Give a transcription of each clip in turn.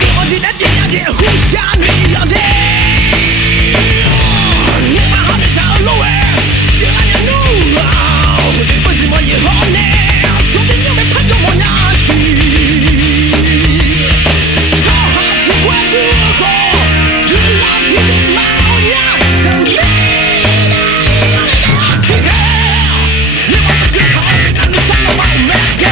我记得点点互相你要的，你把好的套路哎，就按着路啊，为什么以后呢？说的又没判着我拿去，说好的关注后，就老天的猫呀，想你的天，你忘不去逃避那你什么冒昧给。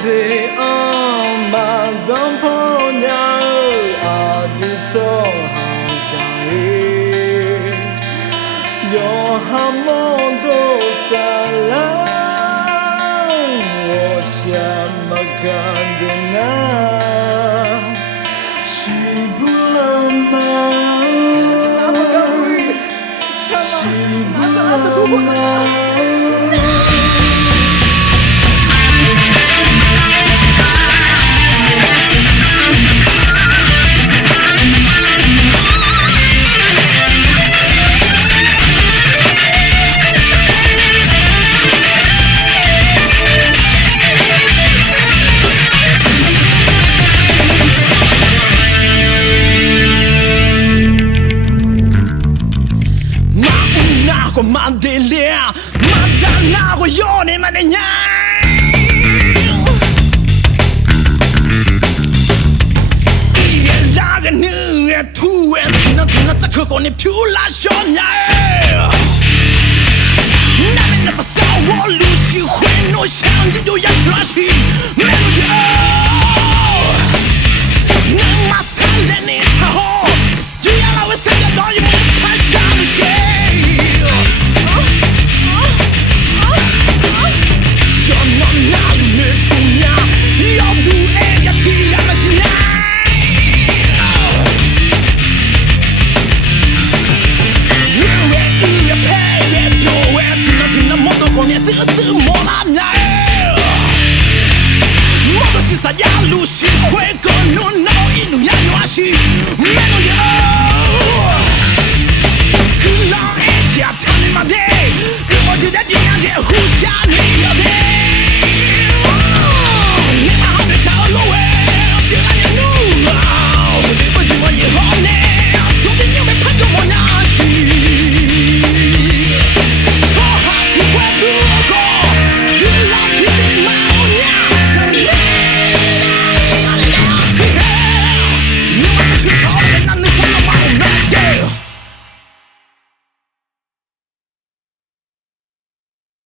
在阿玛桑坡娘阿杜错哈在，有哈梦都散了，我想么干的呢？是不了吗？是不了吗？Mandela, Madonna, coglione, ma ne la che nu è tu e tina già con i più la sciogna ne passavo luci qui non scendi tu ya trasci melodia ne ma sale ne taho